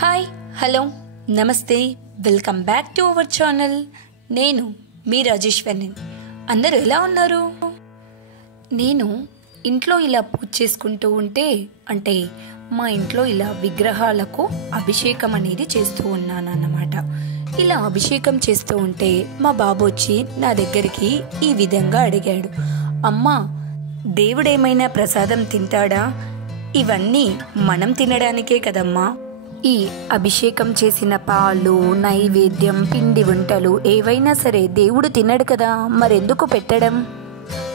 Hi hello నమస్తే welcome back to our channel. నేను మీ రాజేశ్వరిని. అందరూ ఎలా ఉన్నారు? నేను ఇంట్లో ఇలా పూజ చేసుకుంటూ ఉంటే మా ఇంట్లో ఇలా విగ్రహాలకు అభిషేకం అనేది చేస్తూ ఉన్నాను అన్నమాట. ఇలా అభిషేకం చేస్తూ ఉంటే మా బాబు వచ్చి నా దగ్గరికి ఈ విధంగా అడిగాడు, అమ్మా దేవుడేమైనా ప్రసాదం తింటాడా? ఇవన్నీ మనం తినడానికే కదమ్మా. ఈ అభిషేకం చేసిన పాలు, నైవేద్యం, పిండి వంటలు ఏవైనా సరే దేవుడు తినడు కదా, మరెందుకు పెట్టడం?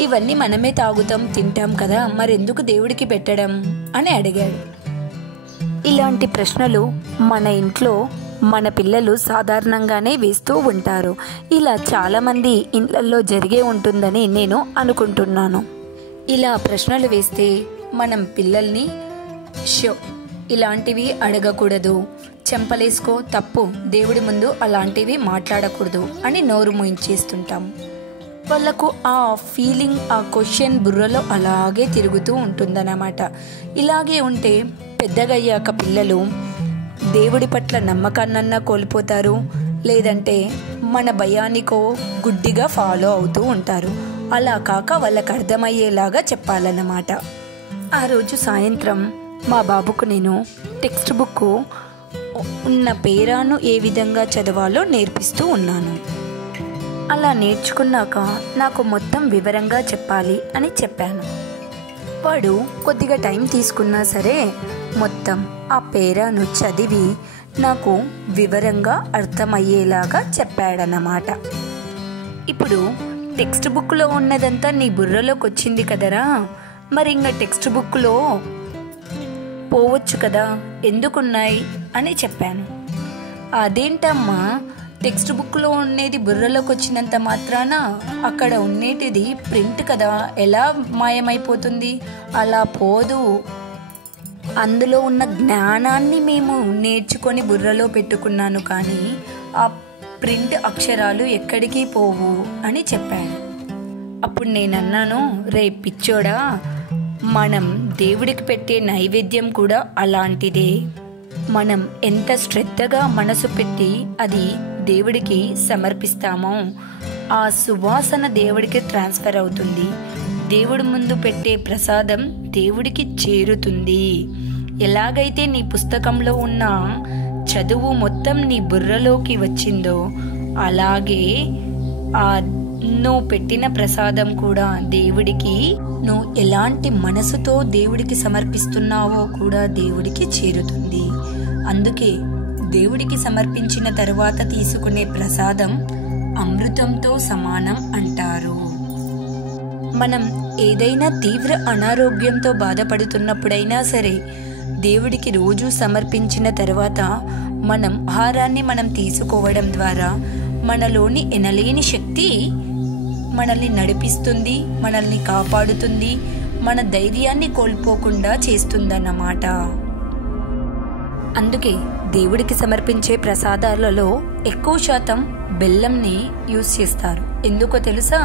ఇవన్నీ మనమే తాగుతాం తింటాం కదా, మరెందుకు దేవుడికి పెట్టడం అని అడిగాడు. ఇలాంటి ప్రశ్నలు మన ఇంట్లో మన పిల్లలు సాధారణంగానే వేస్తూ ఉంటారు. ఇలా చాలామంది ఇళ్లలో జరిగే ఉంటుందని నేను అనుకుంటున్నాను. ఇలా ప్రశ్నలు వేస్తే మనం పిల్లల్ని ఇలాంటివి అడగకూడదు, చెంపలేసుకో తప్పు, దేవుడి ముందు అలాంటివి మాట్లాడకూడదు అని నోరు మూయించేస్తుంటాం. వాళ్ళకు ఆ ఫీలింగ్, ఆ క్వశ్చన్ బుర్రలో అలాగే తిరుగుతూ ఉంటుందన్నమాట. ఇలాగే ఉంటే పెద్దగయ్యాక పిల్లలు దేవుడి పట్ల నమ్మకాన్నన్నా కోల్పోతారు, లేదంటే మన భయానికో గుడ్డిగా ఫాలో అవుతూ ఉంటారు. అలా కాక వాళ్ళకు అర్థమయ్యేలాగా చెప్పాలన్నమాట. ఆ రోజు సాయంత్రం మా బాబుకు నేను టెక్స్ట్ బుక్ ఉన్న పేరాను ఏ విధంగా చదవాలో నేర్పిస్తూ ఉన్నాను. అలా నేర్చుకున్నాక నాకు మొత్తం వివరంగా చెప్పాలి అని చెప్పాను. వాడు కొద్దిగా టైం తీసుకున్నా సరే మొత్తం ఆ పేరాను చదివి నాకు వివరంగా అర్థమయ్యేలాగా చెప్పాడన్నమాట. ఇప్పుడు టెక్స్ట్ బుక్లో ఉన్నదంతా నీ బుర్రలోకి వచ్చింది కదరా, మరి ఇంకా టెక్స్ట్ బుక్లో పోవచ్చు కదా, ఎందుకున్నాయి అని చెప్పాను. అదేంటమ్మా, టెక్స్ట్ బుక్లో ఉండేది బుర్రలోకి వచ్చినంత మాత్రాన అక్కడ ఉండేటిది ప్రింట్ కదా, ఎలా మాయమైపోతుంది? అలా పోదు. అందులో ఉన్న జ్ఞానాన్ని మేము నేర్చుకొని బుర్రలో పెట్టుకున్నాను, కానీ ఆ ప్రింట్ అక్షరాలు ఎక్కడికి పోవు అని చెప్పాను. అప్పుడు నేనన్నాను, రే పిచ్చోడా, మనం దేవుడికి పెట్టే నైవేద్యం కూడా అలాంటిదే. మనం ఎంత శ్రద్ధగా మనసు పెట్టి అది దేవుడికి సమర్పిస్తామో ఆ సువాసన దేవుడికి ట్రాన్స్ఫర్ అవుతుంది. దేవుడి ముందు పెట్టే ప్రసాదం దేవుడికి చేరుతుంది. ఎలాగైతే నీ పుస్తకంలో ఉన్న చదువు మొత్తం నీ బుర్రలోకి వచ్చిందో అలాగే ఆ నువ్వు పెట్టిన ప్రసాదం కూడా దేవుడికి, నువ్వు ఎలాంటి మనసుతో దేవుడికి సమర్పిస్తున్నావో కూడా దేవుడికి చేరుతుంది. అందుకే దేవుడికి సమర్పించిన తరువాత తీసుకునే ప్రసాదం అమృతంతో సమానం అంటారు. మనం ఏదైనా తీవ్ర అనారోగ్యంతో బాధపడుతున్నప్పుడైనా సరే దేవుడికి రోజు సమర్పించిన తర్వాత మనం ఆహారాన్ని మనం తీసుకోవడం ద్వారా మనలోని ఎనలేని శక్తి మనల్ని నడిపిస్తుంది, మనల్ని కాపాడుతుంది, మన ధైర్యాన్ని కోల్పోకుండా చేస్తుందన్నమాట. అందుకే దేవుడికి సమర్పించే ప్రసాదాలలో ఎక్కువ శాతం బెల్లంని యూజ్ చేస్తారు. ఎందుకో తెలుసా?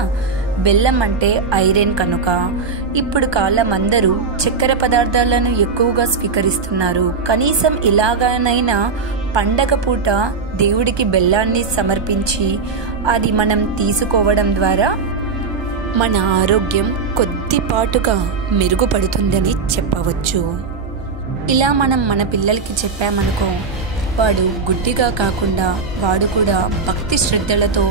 బెల్లం అంటే ఐరన్ కనుక. ఇప్పుడు కాలం అందరూ చక్కెర పదార్థాలను ఎక్కువగా స్వీకరిస్తున్నారు. కనీసం ఇలాగానైనా పండగ పూట దేవుడికి బెల్లాన్ని సమర్పించి అది మనం తీసుకోవడం ద్వారా మన ఆరోగ్యం కొద్దిపాటుగా మెరుగుపడుతుందని చెప్పవచ్చు. ఇలా మనం మన పిల్లలకి చెప్పామనుకో, వాడు గుడ్డిగా కాకుండా వాడు కూడా భక్తి శ్రద్ధలతో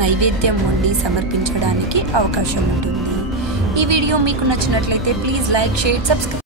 నైవేద్యం వండి సమర్పించడానికి అవకాశం ఉంటుంది. ఈ వీడియో మీకు నచ్చినట్లయితే ప్లీజ్ లైక్, షేర్, సబ్స్క్రైబ్.